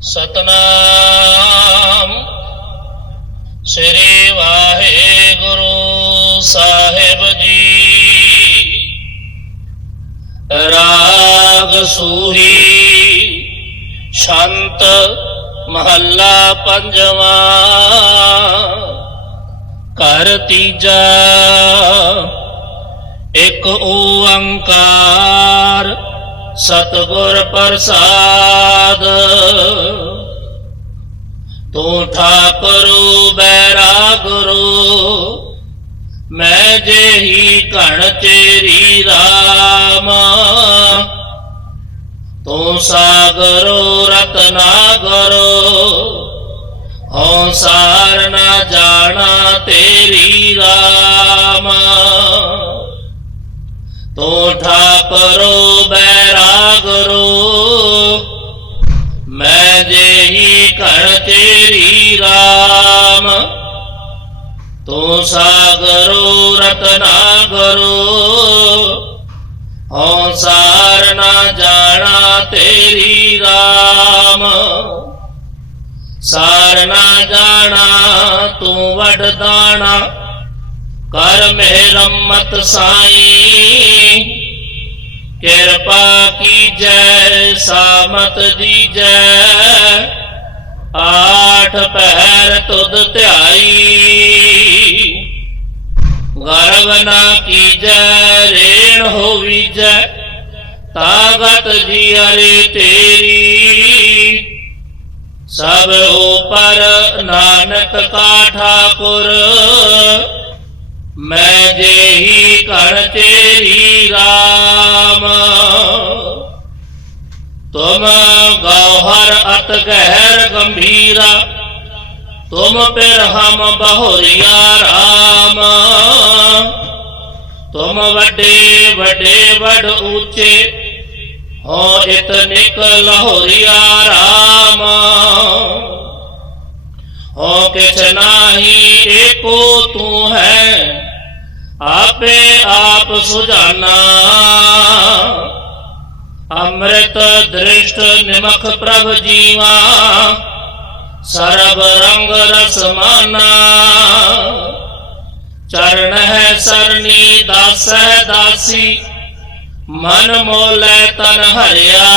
ਸਤਨਾਮ। ਸ੍ਰੀ ਵਾਹਿਗੁਰੂ ਸਾਹਿਬ ਜੀ। ਰਾਗ ਸੂਹੀ ਸ਼ਾਂਤ ਮਹੱਲਾ ਪੰਜਵਾਂ। ਘਰ ਤੀਜਾ। ਇੱਕ ਓੰਕਾਰ। ਸਤਿਗੁਰ ਪ੍ਰਸਾਦ। ਤੂੰ ਠਾਕੁਰੂ ਬੈਰਾਗੁਰੂ ਮੈਂ ਜਿਹੀ ਘਣ ਤੇਰੀ ਰਾਮ। ਤੂੰ ਸਾਗਰੋ ਰਤਨਾਗਰੋ ਹਉ ਸਾਰ ਨਾ ਜਾਣਾ ਤੇ ਤੂੰ ਠਾਕੁਰੋ ਬੈਰਾਗਰੋ ਮੈਂ ਜਿਹੀ ਘਰ ਤੇਰੀ ਰਾਮ। ਤੂੰ ਸਾਗਰੋ ਰਤਨਾਗਰੋ ਹਉ ਸਾਰ ਨਾ ਜਾਣਾ ਤੇਰੀ ਰਾਮ। ਸਾਰ ਨਾ ਜਾਣਾ ਤੂੰ ਵਡਦਾਣਾ ਕਰ ਮਿਹਰਮਤ ਸਾਈ। ਕਿਰਪਾ ਕੀਜੈ, ਸਾਮਤ ਦੀਜੈ। ਆਠ ਪਹਿਰ ਤੁਧ ਧਿਆਈ। ਗਰਵ ਨਾ ਕੀਜੈ, ਰੇਣ ਹੋਵੀਜੈ। ਤਾਗਤ ਜੀ ਅਰੇ ਤੇਰੀ। ਸਭ ਉਪਰ ਨਾਨਕ ਕਾ ਠਾਕੁਰ। ਮੈਂ ਜਿਹੀ ਘਰ ਤੇਰੀ ਰਾਮ। ਤੁਮ ਗੌਹਰ ਅਤ ਗਹਿਰ ਗੰਭੀਰਾ, ਤੁਮ ਪਿਰ ਹਮ ਬਹੁਰੀਆ ਰਾਮ। ਤੁਮ ਵੱਡੇ ਵੱਡੇ ਵੱਡ ਉੱਚੇ, ਹੋ ਇਤਨਿਕ ਲਹੋਰੀਆ ਰਾਮ। ਹੋ ਕਿਛ ਨਾਹੀ ਏਕੋ ਤੂੰ ਹੈ ਆਪੇ ਆਪ ਸੁਜਾਨਾ। ਅੰਮ੍ਰਿਤ ਦ੍ਰਿਸ਼ਟ ਨਿਮਖ ਪ੍ਰਭ ਜੀਵਾ। ਸਰਬ ਰੰਗ ਰਸਮਾਨਾ ਚਰਨ ਹੈ ਸਰਨੀ, ਦਾਸ ਹੈ ਦਾਸੀ। ਮਨ ਮੋਲੇ ਤਨ ਹਰਿਆ।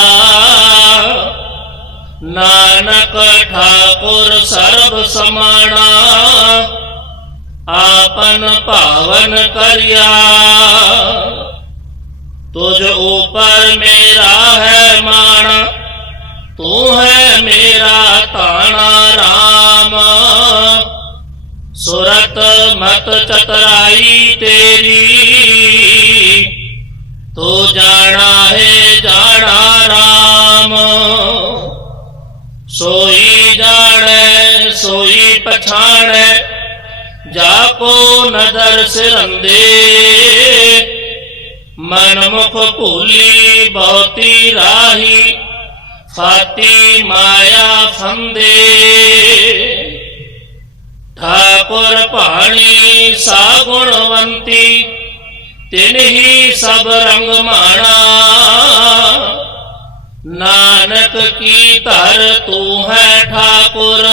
ਨਾਨਕ ਠਾਕੁਰ ਸਰਬ ਸਮਾਣਾ। ਆਪਨ ਭਾਵਨ ਕਰਿਆ। ਤੁਝ ਉਪਰ ਮੇਰਾ ਹੈ ਮਾਣ, ਤੂੰ ਹੈ ਮੇਰਾ ਤਾਣਾ RAM ਸੁਰਤ ਮਤ ਚਤਰਾਈ ਤੇਰੀ, ਤੂੰ ਜਾਣਾ ਹੈ ਜਾਣਾ RAM ਸੋਈ ਜਾਣੈ, ਸੋਈ ਪਛਾਣੈ ਜਾ ਕੋ ਨਦਰ ਸਿਰੰਦੇ। ਮਨ ਮੁਖ ਭੂਲੀ ਬਹੁਤੀ ਰਾਹੀ, ਫਾਤੀ ਮਾਇਆ ਫੰਦੇ ਠਾਕੁਰ ਭਾਣੀ ਸਾ ਗੁਣਵੰਤੀ ਤਿਨ ਹੀ ਸਭ ਰੰਗ ਮਾਣਾ। ਨਾਨਕ ਕੀ ਧਰ ਤੂੰ ਹੈ ਠਾਕੁਰ?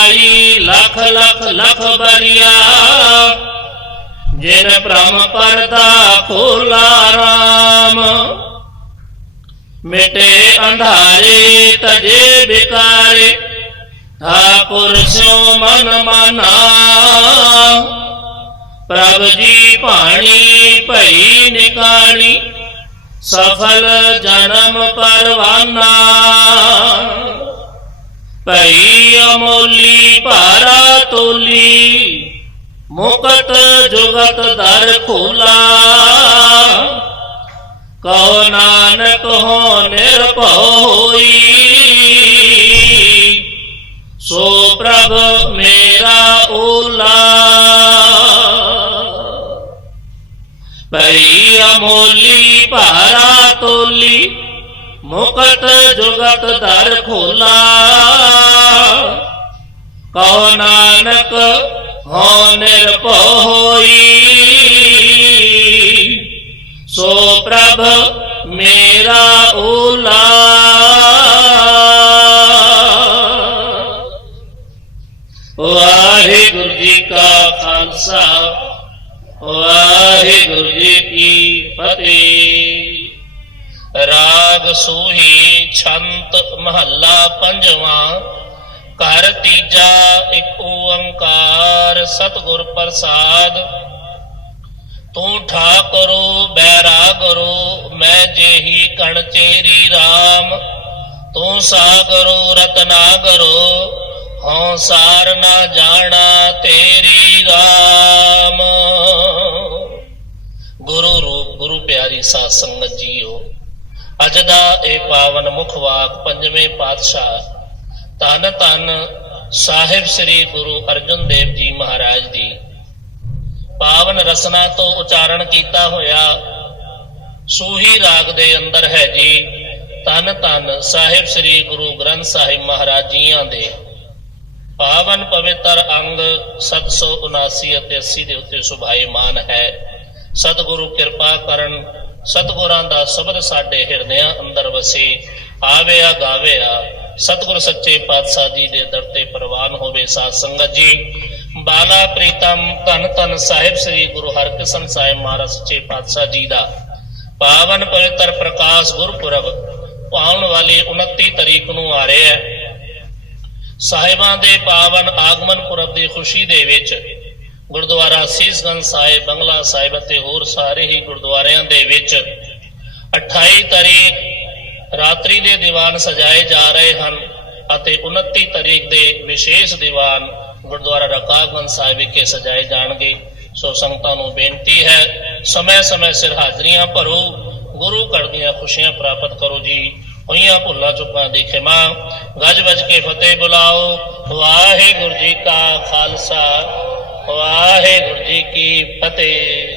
ਬਲ ਜਾਈ ਲਖ ਲਖ ਲਖ ਬਰੀਆ। ਜਿਨ ਭ੍ਰਮ ਪਰਦਾ ਖੋਲਾ RAM ਮਿਟੇ ਅੰਧਾਰੇ ਤਜੇ ਬਿਕਾਰੇ ਠਾਕੁਰ ਸਿਉ ਮਨ ਮਾਨਾ। ਪ੍ਰਭ ਜੀ ਪਾਣੀ ਭਈ ਨਿਕਾਣੀ। ਸਫਲ ਜਨਮ ਪਰਵਾਨਾ। ਭਈ ਅਮੋਲੀ ਭਾਰਾ ਤੋਲੀ, ਮੁਕਤ ਜੁਗਤ ਦਰ ਖੋਲਾ ਕਉ ਨਾਨਕ ਹੋ ਨਿਰਭਉ ਹੋਈ, ਸੋ ਪ੍ਰਭ ਮੇਰਾ ਓਲਾ। ਭਈ ਅਮੋਲੀ ਭਾਰਾ ਤੋਲੀ, ਮੁਕਤ ਜੁਗਤ ਦਰ ਖੋਲਾ ਕਹੋ ਨਾਨਕ ਹਉ ਨਿਰਭਉ ਹੋਈ। ਸੋ ਪ੍ਰਭ ਮੇਰਾ ਓਲਾ। ਵਾਹਿਗੁਰੂ ਜੀ ਕਾ ਖਾਲਸਾ, ਵਾਹਿਗੁਰੂ ਜੀ ਕੀ ਫਤਿਹ। ਰਾਗ ਸੂਹੀ ਛੰਤ ਮਹੱਲਾ ਪੰਜਵਾਂ ਘਰ ਤੀਜਾ, ਇੱਕ ਓੰਕਾਰ ਸਤਿਗੁਰ ਪ੍ਰਸਾਦ। ਤੂੰ ਠਾਕੁਰੋ, ਬੈਰਾਗਰੋ, ਮੈਂ ਜੇਹੀ ਕਣ ਚੇਰੀ RAM ਤੂੰ ਸਾਗਰੋ, ਰਤਨਾਗਰੋ, ਹਉ ਸਾਰ ਨਾ ਜਾਣਾ ਤੇਰੀ RAM ਗੁਰੂ ਰੂਪ, ਗੁਰੂ ਪਿਆਰੀ ਸਾਧ ਸੰਗਤ ਜੀਓ, ਅੱਜ ਦਾ ਇਹ ਪਾਵਨ ਮੁਖ ਵਾਕ ਪੰਜਵੇਂ ਪਾਤਸ਼ਾਹ ਧੰਨ ਧੰਨ ਸਾਹਿਬ ਸ੍ਰੀ ਗੁਰੂ ਅਰਜਨ ਦੇਵ ਜੀ ਮਹਾਰਾਜ ਦੀ। ਪਾਵਨ ਰਸਨਾ ਤੋਂ ਉਚਾਰਨ ਕੀਤਾ ਹੋਇਆ ਸੂਹੀ ਰਾਗ ਦੇ ਅੰਦਰ ਹੈ ਜੀ ਧੰਨ ਧੰਨ ਸਾਹਿਬ ਸ੍ਰੀ ਗੁਰੂ ਗ੍ਰੰਥ ਸਾਹਿਬ ਮਹਾਰਾਜ ਜੀਆਂ ਦੇ। ਪਾਵਨ ਪਵਿੱਤਰ ਅੰਗ 779 ਅਤੇ 80 ਦੇ ਉੱਤੇ ਸੁਭਾਈਮਾਨ ਹੈ। ਸਤਿਗੁਰੂ ਕਿਰਪਾ ਕਰਨ ਸਤਿਗੁਰਾਂ ਦਾ ਸ਼ਬਦ ਸਾਡੇ ਹਿਰਦਿਆਂ ਅੰਦਰ ਵਸੇ ਆਵੇ ਆ ਗਾਵੇ ਆ ਸਤਿਗੁਰ ਸੱਚੇ ਪਾਤਸ਼ਾਹ ਜੀ ਦੇ ਦਰ ਤੇ ਪ੍ਰਵਾਨ ਹੋਵੇ ਸਾਧ ਸੰਗਤ ਜੀ। ਬਾਲਾ ਪ੍ਰੀਤਮ ਧੰਨ ਧੰਨ ਸਾਹਿਬ ਸ੍ਰੀ ਗੁਰੂ ਹਰਕ੍ਰਿਸ਼ਨ ਸਾਹਿਬ ਮਹਾਰਾਜ ਸੱਚੇ ਪਾਤਸ਼ਾਹ ਜੀ ਦਾ। ਪਾਵਨ ਪਵਿੱਤਰ ਪ੍ਰਕਾਸ਼ ਗੁਰਪੁਰਬ ਆਉਣ ਵਾਲੀ 29 ਤਰੀਕ ਨੂੰ ਆ ਰਿਹਾ ਹੈ। ਸਾਹਿਬਾਂ ਦੇ ਪਾਵਨ ਆਗਮਨ ਪੁਰਬ ਦੀ ਖੁਸ਼ੀ ਦੇ ਵਿੱਚ ਗੁਰਦੁਆਰਾ ਸੀਸਗੰਜ ਸਾਹਿਬ, ਬੰਗਲਾ ਸਾਹਿਬ ਅਤੇ ਹੋਰ ਸਾਰੇ ਹੀ ਗੁਰਦੁਆਰਿਆਂ ਦੇ ਵਿੱਚ 28 ਤਰੀਕ ਰਾਤਰੀ ਦੇ ਦੀਵਾਨ ਸਜਾਏ ਜਾ ਰਹੇ ਹਨ ਅਤੇ 29 ਤਰੀਕ ਦੇ ਵਿਸ਼ੇਸ਼ ਦੀਵਾਨ ਗੁਰਦੁਆਰਾ ਰਕਾਬਗੰਜ ਸਾਹਿਬ ਵਿਖੇ ਸਜਾਏ ਜਾਣਗੇ। ਸੋ ਸੰਗਤਾਂ ਨੂੰ ਬੇਨਤੀ ਹੈ, ਸਮੇਂ-ਸਮੇਂ ਸਿਰ ਹਾਜ਼ਰੀਆਂ ਭਰੋ, ਗੁਰੂ ਘਰ ਦੀਆਂ ਖੁਸ਼ੀਆਂ ਪ੍ਰਾਪਤ ਕਰੋ ਜੀ। ਹੋਈਆਂ ਭੁੱਲਾਂ ਚੁੱਕਾਂ ਦੀ ਖਿਮਾ, ਗੱਜ ਵੱਜ ਕੇ ਫਤਿਹ ਬੁਲਾਓ। ਵਾਹਿਗੁਰੂ ਜੀ ਕਾ ਖਾਲਸਾ, ਵਾਹਿਗੁਰੂ ਜੀ ਕੀ ਫਤਿਹ।